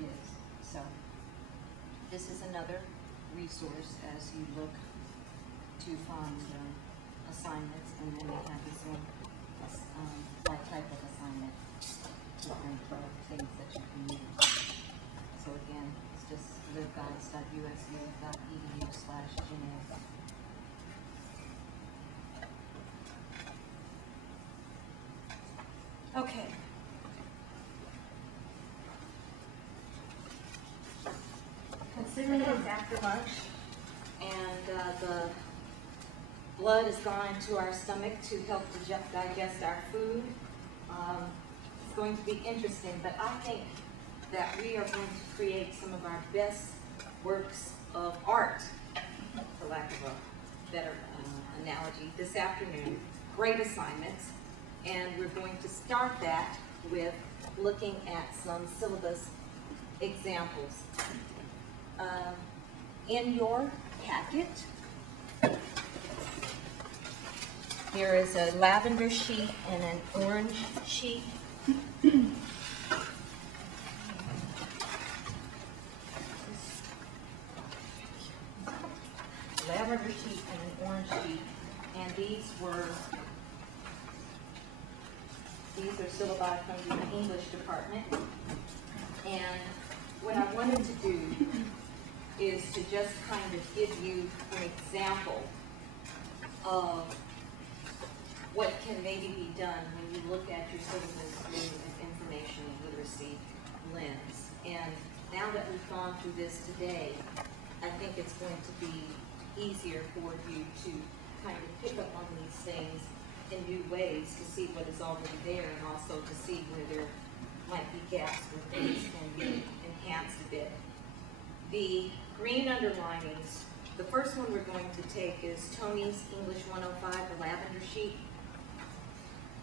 is. So this is another resource as you look to find assignments, and then we have this one, that type of assignment, different things that you can use. So again, it's just libguides.usmu.edu/geneva. Okay. Considering it's after lunch and the blood has gone into our stomach to help digest our food, it's going to be interesting, but I think that we are going to create some of our best works of art, for lack of a better analogy, this afternoon. Great assignments. And we're going to start that with looking at some syllabus examples. In your packet, there is a lavender sheet and an orange sheet. Lavender sheet and an orange sheet, and these are syllabi from the English department. And what I wanted to do is to just kind of give you an example of what can maybe be done when you look at your syllabus through an information literacy lens. And now that we've gone through this today, I think it's going to be easier for you to kind of pick up on these things in new ways, to see what is already there, and also to see where there might be gaps where things can be enhanced a bit. The green underlinings, the first one we're going to take is Tony's English 105, the lavender sheet.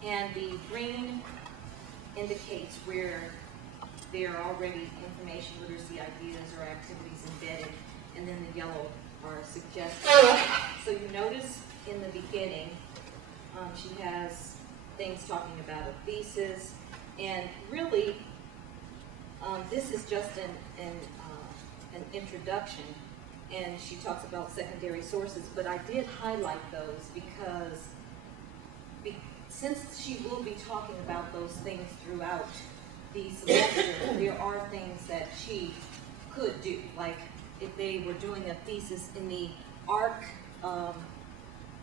And the green indicates where there are already information literacy ideas or activities embedded, and then the yellow are suggestions. So you notice in the beginning, she has things talking about a thesis, and really, this is just an introduction, and she talks about secondary sources, but I did highlight those because since she will be talking about those things throughout the semester, there are things that she could do, like if they were doing a thesis in the ARC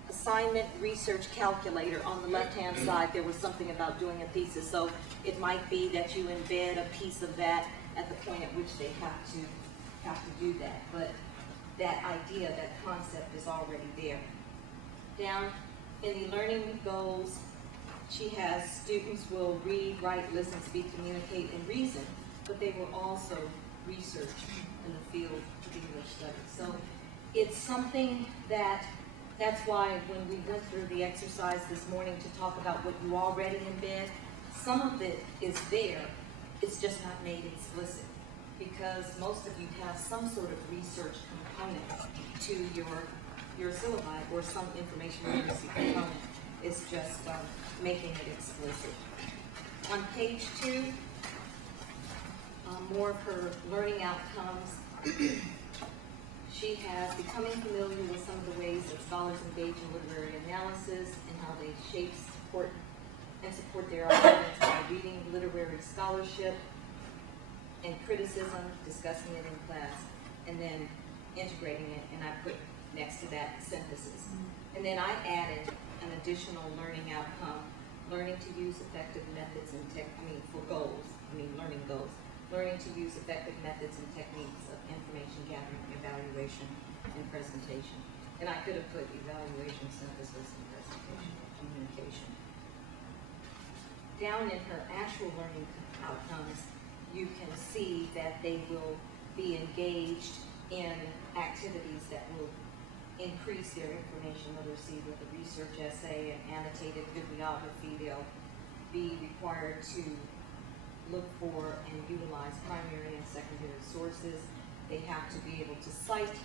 assignment research calculator, on the left-hand side there was something about doing a thesis. So it might be that you embed a piece of that at the point at which they have to do that. But that idea, that concept is already there. Down in the learning goals, she has students will read, write, listen, speak, communicate, and reason, but they will also research in the field of English studies. So it's something that's why when we went through the exercise this morning to talk about what you already embed, some of it is there, it's just not made explicit, because most of you have some sort of research component to your syllabi, or some information literacy component. It's just making it explicit. On page 2, more of her learning outcomes. She has becoming familiar with some of the ways that scholars engage in literary analysis and how they shape, support their arguments by reading literary scholarship and criticism, discussing it in class, and then integrating it, and I put next to that synthesis. And then I added an additional learning outcome, learning to use effective methods and learning goals. Learning to use effective methods and techniques of information gathering, evaluation, and presentation. And I could have put evaluation, synthesis, and presentation, communication. Down in her actual learning outcomes, you can see that they will be engaged in activities that will increase their information literacy with a research essay and annotated bibliography. They'll be required to look for and utilize primary and secondary sources. They have to be able to cite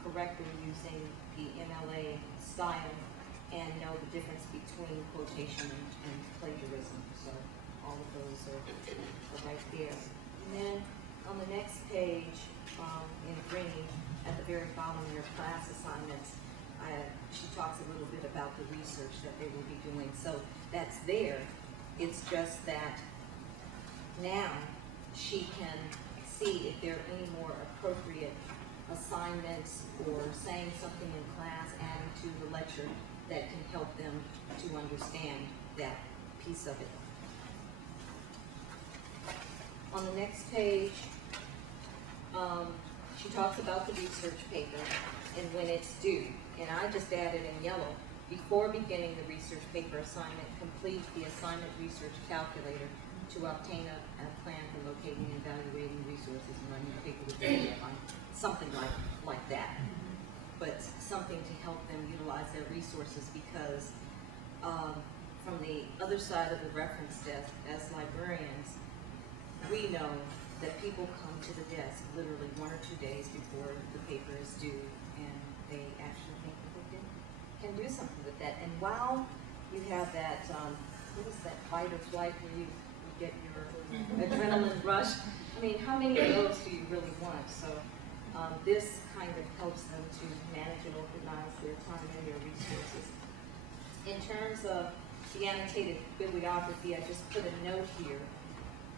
correctly using the MLA style and know the difference between quotation and plagiarism. So all of those are right there. And then On the next page, in green, at the very bottom of your class assignments, she talks a little bit about the research that they will be doing. So that's there. It's just that now she can see if there are any more appropriate assignments or saying something in class, adding to the lecture that can help them to understand that piece of it. On the next page, she talks about the research paper and when it's due. And I just added in yellow, before beginning the research paper assignment, complete the assignment research calculator to obtain a plan for locating and evaluating resources and running the paper with the deadline. Something like that. But something to help them utilize their resources, because from the other side of the reference desk, as librarians, we know that people come to the desk literally 1 or 2 days before the paper is due, and they actually think that they can do something with that. And while you have that, what is that, fight or flight where you get your adrenaline rush, I mean, how many of those do you really want? So this kind of helps them to manage and organize their time and their resources. In terms of the annotated bibliography, I just put a note here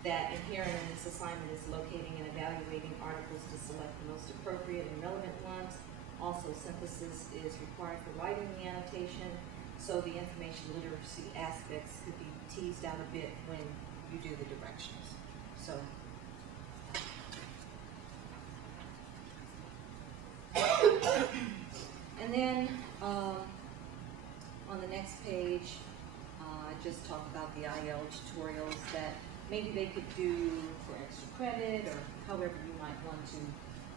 that inherent in this assignment is locating and evaluating articles to select the most appropriate and relevant ones. Also, synthesis is required for writing the annotation, so the information literacy aspects could be teased out a bit when you do the directions. So, and then on the next page, I just talk about the IL tutorials that maybe they could do for extra credit, or however you might want to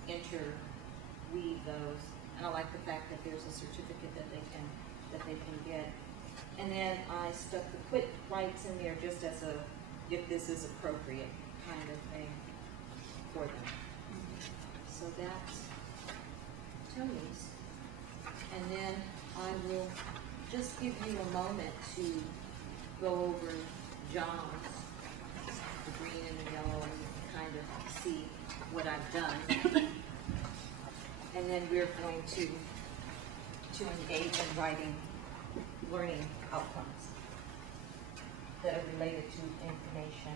interweave those. And I like the fact that there's a certificate that they can get. And then I stuck the quick writes in there just as a, if this is appropriate kind of thing for them. So that's Tony's. And then I will just give you a moment to go over John's, the green and the yellow, and kind of see what I've done. And then we're going to engage in writing learning outcomes that are related to information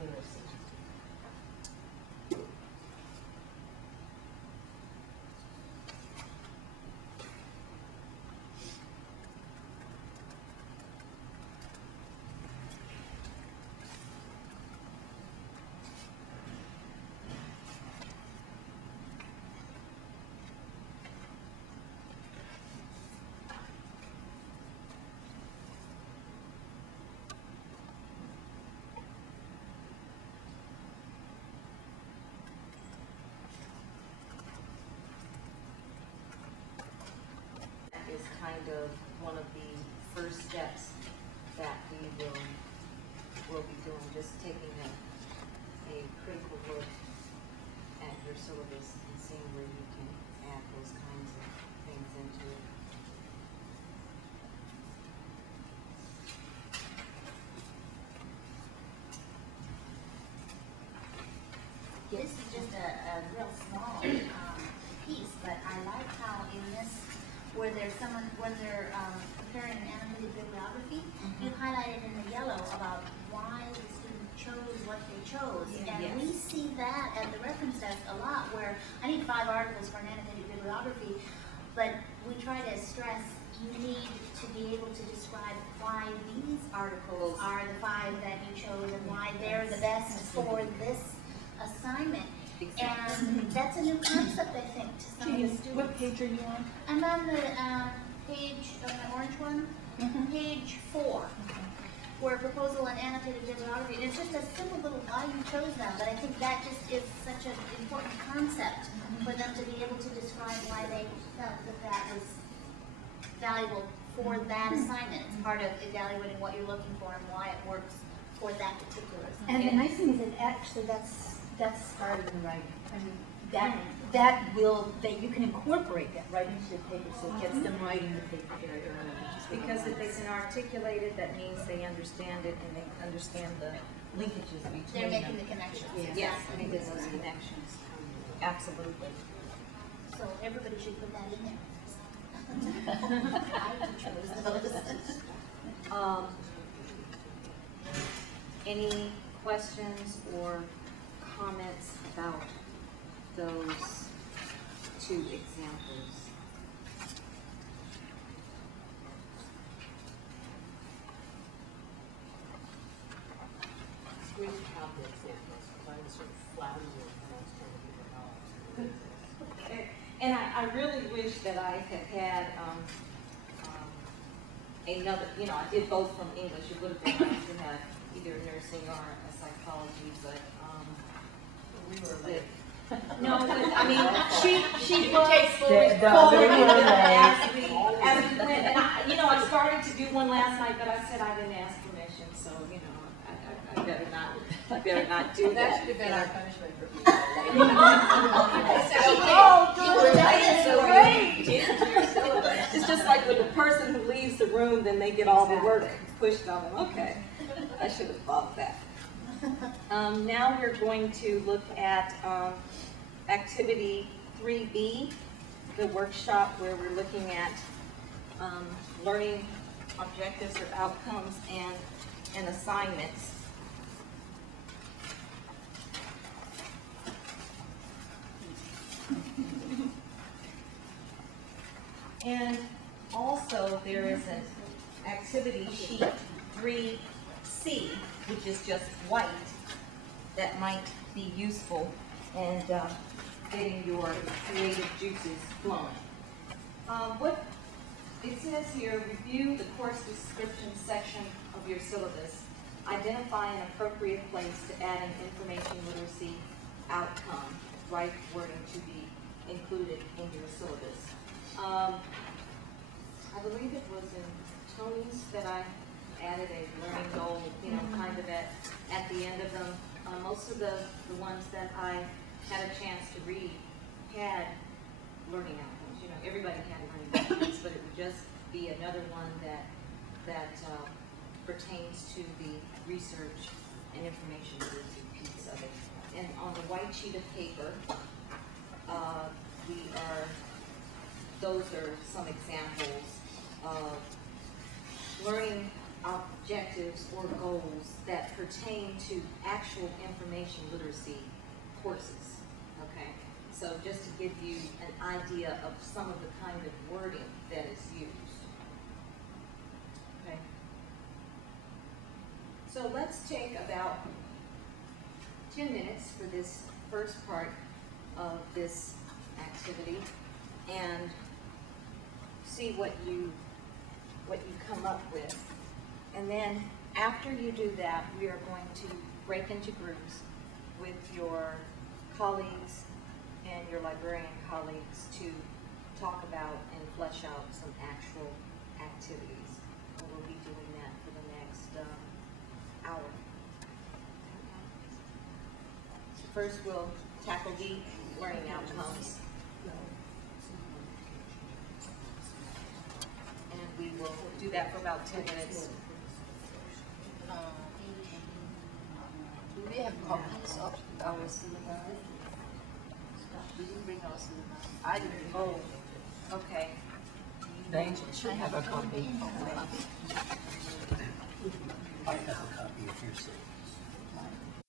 literacy. Is kind of one of the first steps that we will be doing, just taking a critical look at your syllabus and seeing where you can add those kinds of things into it. This is just a real small piece, but I like how in this, where they're preparing an annotated bibliography, you highlighted in the yellow about why the student chose what they chose. And yes, we see that at the reference desk a lot, where I need 5 articles for an annotated bibliography, but we try to stress you need to be able to describe why these articles are the 5 that you chose and why they're the best for this assignment. And that's a new concept, I think, to some of the students. What page are you on? I'm on the page, the orange one, page 4, where proposal and annotated bibliography. And it's just a simple little why you chose them, but I think that just is such an important concept for them to be able to describe why they felt that that was valuable for that assignment. It's part of evaluating what you're looking for and why it works for that particular assignment. And the nice thing is that actually that's started in writing. I mean, that you can incorporate that right into the paper, so it gets them writing the paper very early. Because if they can articulate it, that means they understand it and they understand the linkages between They're making them. the connections. Yes, I think there's those connections. Absolutely. So everybody should put that in there. I chose those. Any questions or comments about those two examples? It's great to have the examples, because I was sort of flattering you when I was trying to figure it out. And I really wish that I had had another, I did both from English. It would have been nice to have either nursing or a psychology, but We were late. no, but, I mean, she You was take full forward responsibility. as we went. And I started to do one last night, but I said I didn't ask permission, so, I better not do that. That should have been our punishment for being It's just like with the person who leaves the room, then they get all the work pushed on them. Okay, I should have thought that. Now we're going to look at activity 3B, the workshop where we're looking at learning objectives or outcomes and assignments. And also there is an activity sheet 3C, which is just white, that might be useful in getting your creative juices flowing. What it says here, review the course description section of your syllabus. Identify an appropriate place to add an information literacy outcome. Write wording to be included in your syllabus. I believe it was in Tony's that I added a learning goal, kind of at the end of them. Most of the ones that I had a chance to read had learning outcomes. Everybody had learning outcomes, but it would just be another one that pertains to the research and information literacy piece of it. And on the white sheet of paper, those are some examples of learning objectives or goals that pertain to actual information literacy courses, okay? So just to give you an idea of some of the kind of wording that is used, okay? So let's take about 10 minutes for this first part of this activity and see what you come up with. And then after you do that, we are going to break into groups with your colleagues and your librarian colleagues to talk about and flesh out some actual activities. And we'll be doing that for the next hour. So first we'll tackle the learning outcomes. And we will do that for about 10 minutes. Do we have copies of our seminar? We didn't bring our seminar. I didn't. Oh, okay. They should have a copy. I have a copy if you're saying.